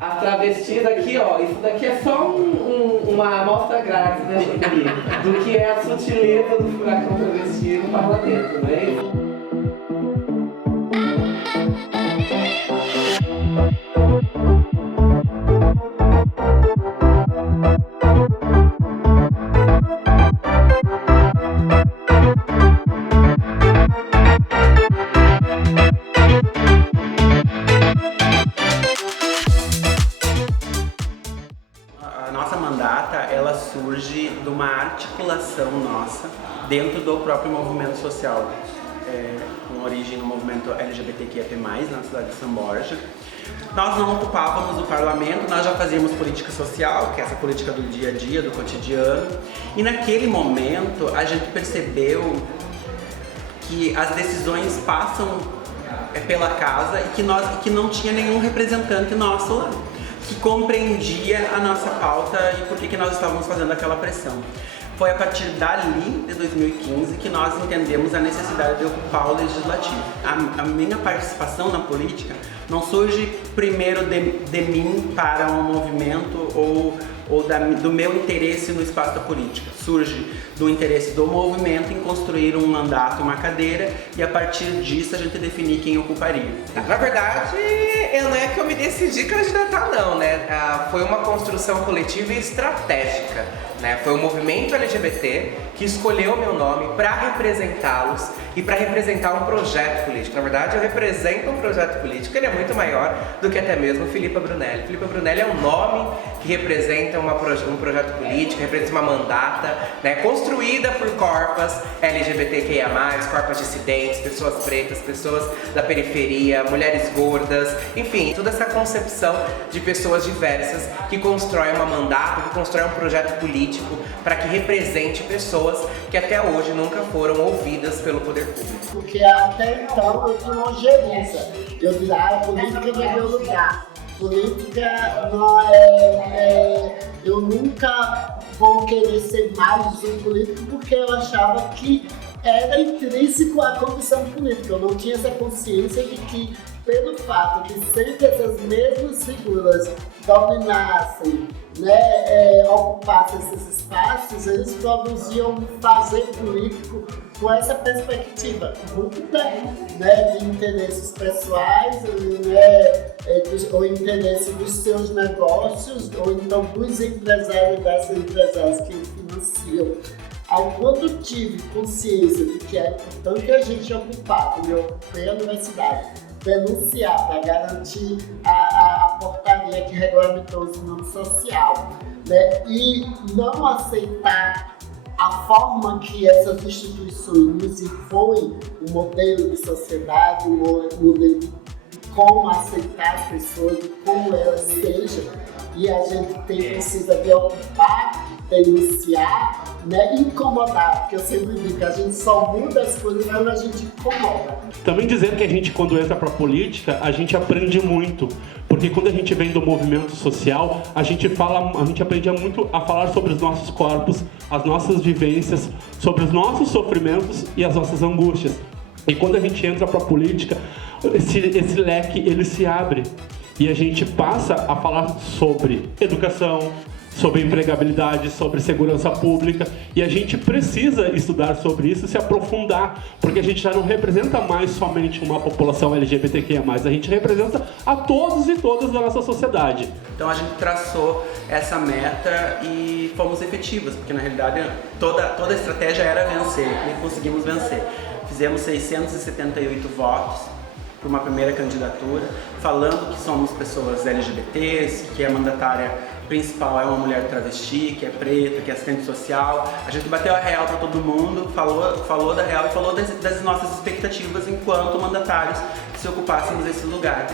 As travestis aqui, ó, isso daqui é só uma amostra grátis, né, do que é a sutileza do furacão travesti no parlamento, não é isso? A nossa mandata, ela surge de uma articulação nossa dentro do próprio movimento social, com origem no movimento LGBTQIA+, na cidade de São Borja. Nós não ocupávamos o parlamento, nós já fazíamos política social, que é essa política do dia a dia, do cotidiano, e naquele momento a gente percebeu que as decisões passam pela casa e que não tinha nenhum representante nosso lá, que compreendia a nossa pauta e por que nós estávamos fazendo aquela pressão. Foi a partir dali, de 2015, que nós entendemos a necessidade de ocupar o legislativo. A minha participação na política não surge primeiro de mim para um movimento ou do meu interesse no espaço da política. Surge do interesse do movimento em construir um mandato, uma cadeira, e a partir disso a gente definir quem ocuparia. Na verdade, não é que eu me decidi candidatar não, né? Foi uma construção coletiva e estratégica, né? Foi o movimento LGBT que escolheu o meu nome para representá-los e para representar um projeto político. Na verdade, eu represento um projeto político, ele é muito maior do que até mesmo Filipa Brunelli. Filipa Brunelli é um nome que representa um projeto político, representa uma mandata, né, construída por corpas LGBTQIA+, corpas dissidentes, pessoas pretas, pessoas da periferia, mulheres gordas, enfim, toda essa concepção de pessoas diversas que constroem uma mandata, que constroem um projeto político para que represente pessoas que até hoje nunca foram ouvidas pelo poder público. Porque até então eu tinha uma gerência. Eu dizia, a política não é meu lugar. Política não eu nunca vou querer ser mais um político porque eu achava que era intrínseco à condição política. Eu não tinha essa consciência de que, pelo fato de sempre essas mesmas figuras dominassem, né, ocupassem esses espaços, eles produziam um fazer político com essa perspectiva muito né, de interesses pessoais, né, ou interesse dos seus negócios, ou então dos empresários e das empresárias que financiam. Aí, quando tive consciência de que é importante a gente ocupar, como eu ocupei a universidade, denunciar para garantir a portaria que regulamentou o ensino social, né, e não aceitar a forma que essas instituições nos impõem, o modelo de sociedade, o modelo de como aceitar as pessoas, de como elas sejam, e a gente precisa de ocupar, denunciar, né, incomodar, porque eu sempre digo que a gente só muda as coisas quando a gente incomoda. Também dizer que a gente, quando entra para a política, a gente aprende muito, porque quando a gente vem do movimento social, a gente aprende muito a falar sobre os nossos corpos, as nossas vivências, sobre os nossos sofrimentos e as nossas angústias. E quando a gente entra para a política, esse leque ele se abre e a gente passa a falar sobre educação, sobre empregabilidade, sobre segurança pública, e a gente precisa estudar sobre isso e se aprofundar, porque a gente já não representa mais somente uma população LGBTQIA+, a gente representa a todos e todas da nossa sociedade. Então a gente traçou essa meta e fomos efetivos, porque na realidade toda a estratégia era vencer, e conseguimos vencer. Fizemos 678 votos para uma primeira candidatura, falando que somos pessoas LGBTs, que a mandatária principal é uma mulher travesti, que é preta, que é assistente social. A gente bateu a real para todo mundo, falou da real e falou das nossas expectativas enquanto mandatários que se ocupássemos desse lugar.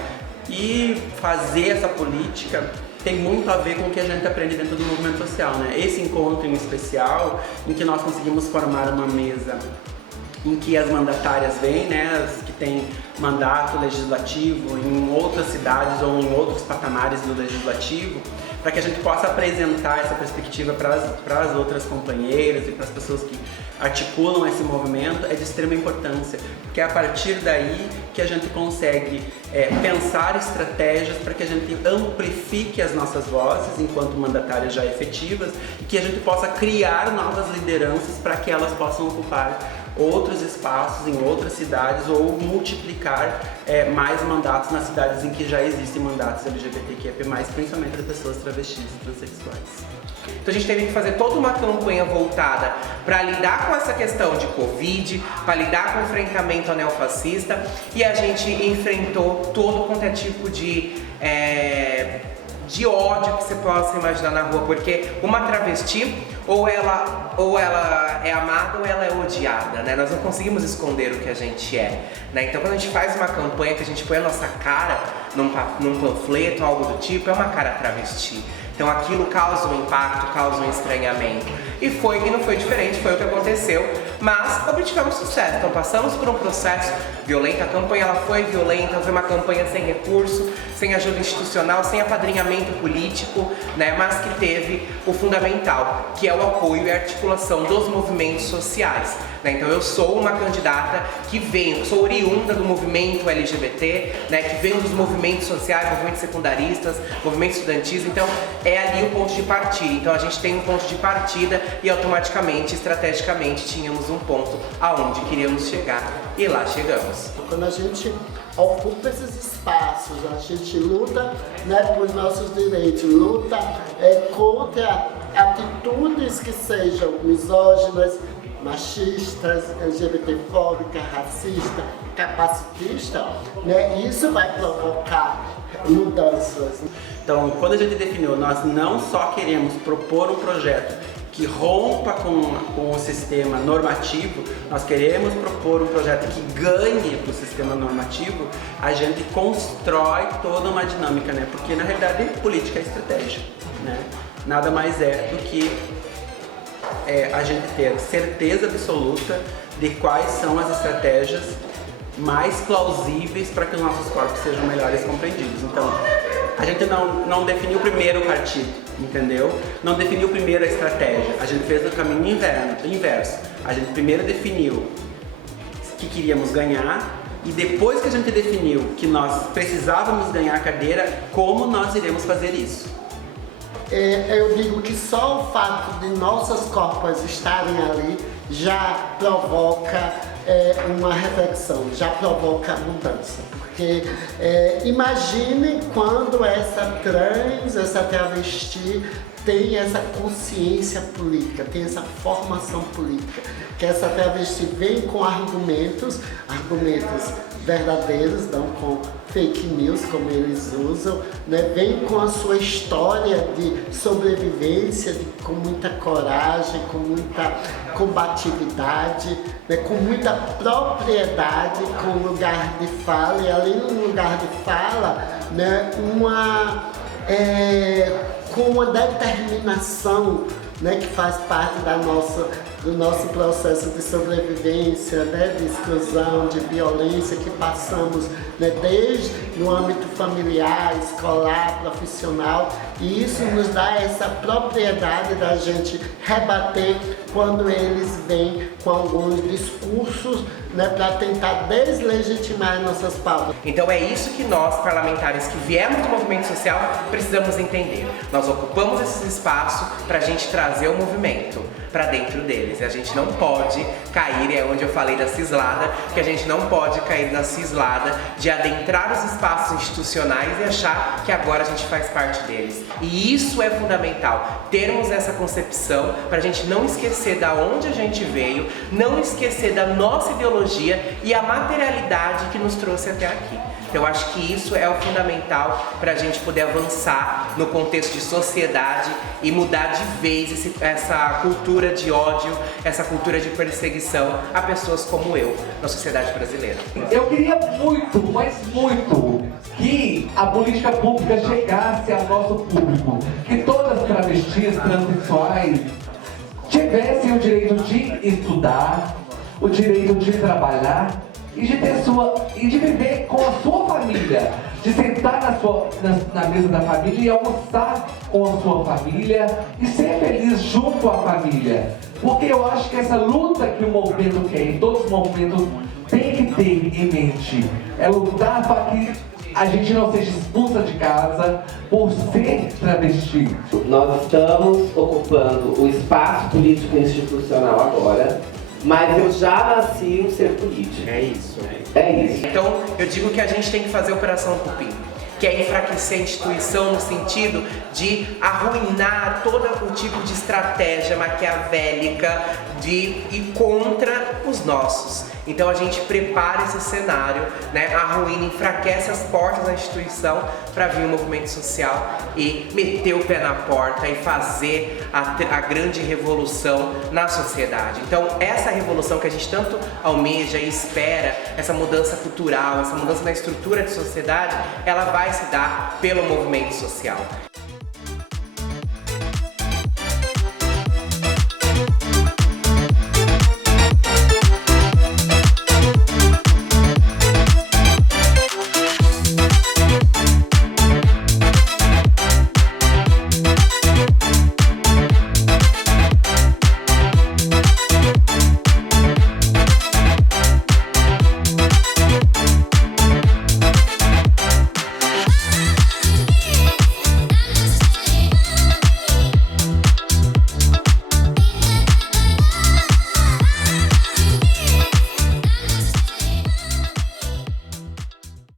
E fazer essa política tem muito a ver com o que a gente aprende dentro do movimento social, né? Esse encontro em especial, em que nós conseguimos formar uma mesa em que as mandatárias vêm, né, as que têm mandato legislativo em outras cidades ou em outros patamares do legislativo, para que a gente possa apresentar essa perspectiva para as outras companheiras e para as pessoas que articulam esse movimento é de extrema importância, porque é a partir daí que a gente consegue pensar estratégias para que a gente amplifique as nossas vozes enquanto mandatárias já efetivas e que a gente possa criar novas lideranças para que elas possam ocupar outros espaços em outras cidades ou multiplicar mais mandatos nas cidades em que já existem mandatos LGBTQIA+, principalmente de pessoas travestis e transexuais. Então a gente teve que fazer toda uma campanha voltada para lidar com essa questão de Covid, para lidar com o enfrentamento ao neofascista, e a gente enfrentou todo quanto é tipo de ódio que você possa imaginar na rua, porque uma travesti, ou ela é amada ou ela é odiada, né? Nós não conseguimos esconder o que a gente é, né? Então quando a gente faz uma campanha que a gente põe a nossa cara num panfleto, algo do tipo, é uma cara travesti. Então aquilo causa um impacto, causa um estranhamento. E não foi diferente, foi o que aconteceu, mas obtivemos sucesso. Então passamos por um processo violento, a campanha ela foi violenta, foi uma campanha sem recurso, sem ajuda institucional, sem apadrinhamento político, né? Mas que teve o fundamental, que é o apoio e a articulação dos movimentos sociais, né? Então eu sou uma candidata que sou oriunda do movimento LGBT, né? Que venho dos movimentos sociais, movimentos secundaristas, movimentos estudantis, então é ali o ponto de partida. Então a gente tem um ponto de partida e automaticamente, estrategicamente, tínhamos um ponto aonde queríamos chegar e lá chegamos. Quando a gente ocupa esses espaços, a gente luta, né, por nossos direitos, luta contra atitudes que sejam misóginas, machistas, LGBTfóbicas, racistas, capacitistas, né, isso vai provocar mudanças. Então, quando a gente definiu, nós não só queremos propor um projeto que rompa com o sistema normativo, nós queremos propor um projeto que ganhe para o sistema normativo, a gente constrói toda uma dinâmica, né? Porque na realidade política é estratégia, né? Nada mais é do que a gente ter certeza absoluta de quais são as estratégias mais plausíveis para que os nossos corpos sejam melhores compreendidos. Então, a gente não definiu primeiro o partido, entendeu? Não definiu primeiro a estratégia, a gente fez o caminho inverso. A gente primeiro definiu que queríamos ganhar e depois que a gente definiu que nós precisávamos ganhar a cadeira, como nós iremos fazer isso? Eu digo que só o fato de nossas corpas estarem ali já provoca uma reflexão, já provoca mudança. Porque imagine quando essa travesti tem essa consciência política, tem essa formação política, que essa travesti vem com argumentos verdadeiros, não com fake news, como eles usam, né? Vem com a sua história de sobrevivência, com muita coragem, com muita combatividade, né? Com muita propriedade, com lugar de fala, e além do lugar de fala, né? Com uma determinação, né? Que faz parte do nosso processo de sobrevivência, né, de exclusão, de violência que passamos, né, desde no âmbito familiar, escolar, profissional, e isso nos dá essa propriedade da gente rebater quando eles vêm com alguns discursos, né, para tentar deslegitimar nossas pautas. Então é isso que nós, parlamentares que viemos do movimento social, precisamos entender. Nós ocupamos esses espaços para a gente trazer o movimento para dentro deles. E a gente não pode cair, é onde eu falei da cislada, que a gente não pode cair na cislada de adentrar os espaços institucionais e achar que agora a gente faz parte deles. E isso é fundamental, termos essa concepção para a gente não esquecer da onde a gente veio, não esquecer da nossa ideologia e a materialidade que nos trouxe até aqui. Então eu acho que isso é o fundamental para a gente poder avançar no contexto de sociedade e mudar de vez essa cultura de ódio, essa cultura de perseguição a pessoas como eu, na sociedade brasileira. Eu queria muito, mas muito, que a política pública chegasse ao nosso público, que todas as travestis, transexuais tivessem o direito de estudar, o direito de trabalhar e de viver com a sua família, de sentar na mesa da família e almoçar com a sua família e ser feliz junto à família. Porque eu acho que essa luta que o movimento quer, e todos os movimentos têm que ter em mente, é lutar para que a gente não seja expulsa de casa por ser travesti. Nós estamos ocupando o espaço político institucional agora, mas eu já nasci um ser político. É isso. É isso. Então, eu digo que a gente tem que fazer a Operação Cupim, que é enfraquecer a instituição no sentido de arruinar todo o tipo de estratégia maquiavélica de ir contra os nossos. Então a gente prepara esse cenário, né, arruína, enfraquece as portas da instituição para vir o movimento social e meter o pé na porta e fazer a grande revolução na sociedade. Então essa revolução que a gente tanto almeja e espera, essa mudança cultural, essa mudança na estrutura de sociedade, ela vai se dar pelo movimento social.